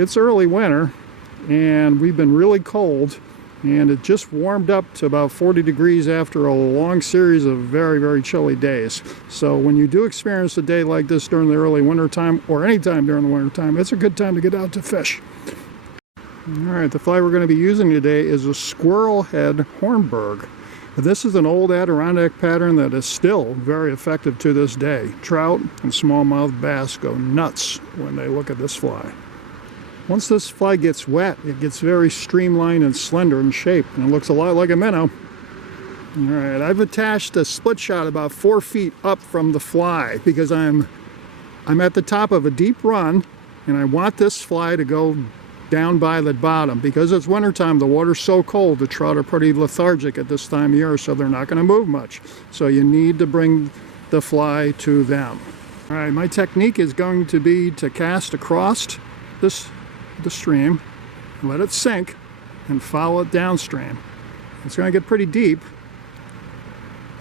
it's early winter and we've been really cold, and it just warmed up to about 40 degrees after a long series of very chilly days. So when you do experience a day like this during the early winter time, or any time during the winter time, it's a good time to get out to fish. Alright, the fly we're going to be using today is a squirrel head Hornberg. This is an old Adirondack pattern that is still very effective to this day. Trout and smallmouth bass go nuts when they look at this fly. Once this fly gets wet, it gets very streamlined and slender in shape, and it looks a lot like a minnow. Alright, I've attached a split shot about 4 feet up from the fly because I'm at the top of a deep run, and I want this fly to go down by the bottom. Because it's wintertime, the water's so cold, the trout are pretty lethargic at this time of year, so they're not going to move much. So you need to bring the fly to them. Alright, my technique is going to be to cast across the stream, let it sink, and follow it downstream. It's going to get pretty deep,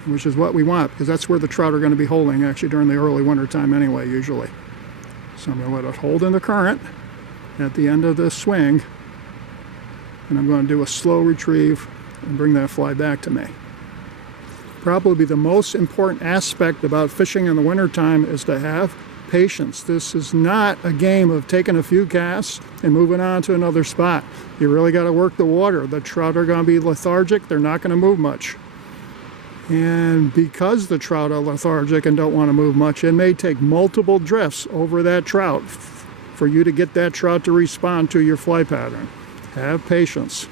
which is what we want, because that's where the trout are going to be holding actually during the early winter time anyway, usually. So I'm going to let it hold in the current at the end of this swing, and I'm going to do a slow retrieve and bring that fly back to me. Probably the most important aspect about fishing in the wintertime is to have patience. This is not a game of taking a few casts and moving on to another spot. You really got to work the water. The trout are going to be lethargic. They're not going to move much. And because the trout are lethargic and don't want to move much, it may take multiple drifts over that trout for you to get that trout to respond to your fly pattern. Have patience.